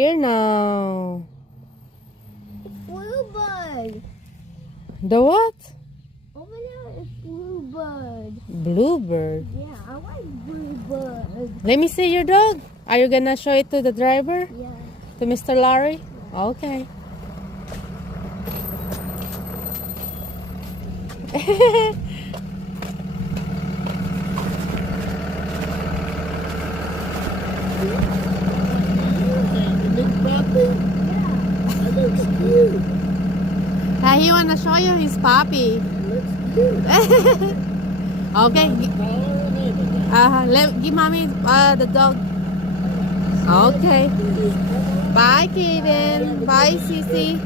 Here now. Bluebird. The what? Over there is bluebird. Bluebird. Yeah, I like bluebird. Let me see your dog. Are you gonna show it to the driver? Yeah. To Mr. Larry? Okay. That looks cute. He wanna show you his puppy. Looks cute. Okay. Give mommy the dog. Okay. Bye, Kaden. Bye, Sissy.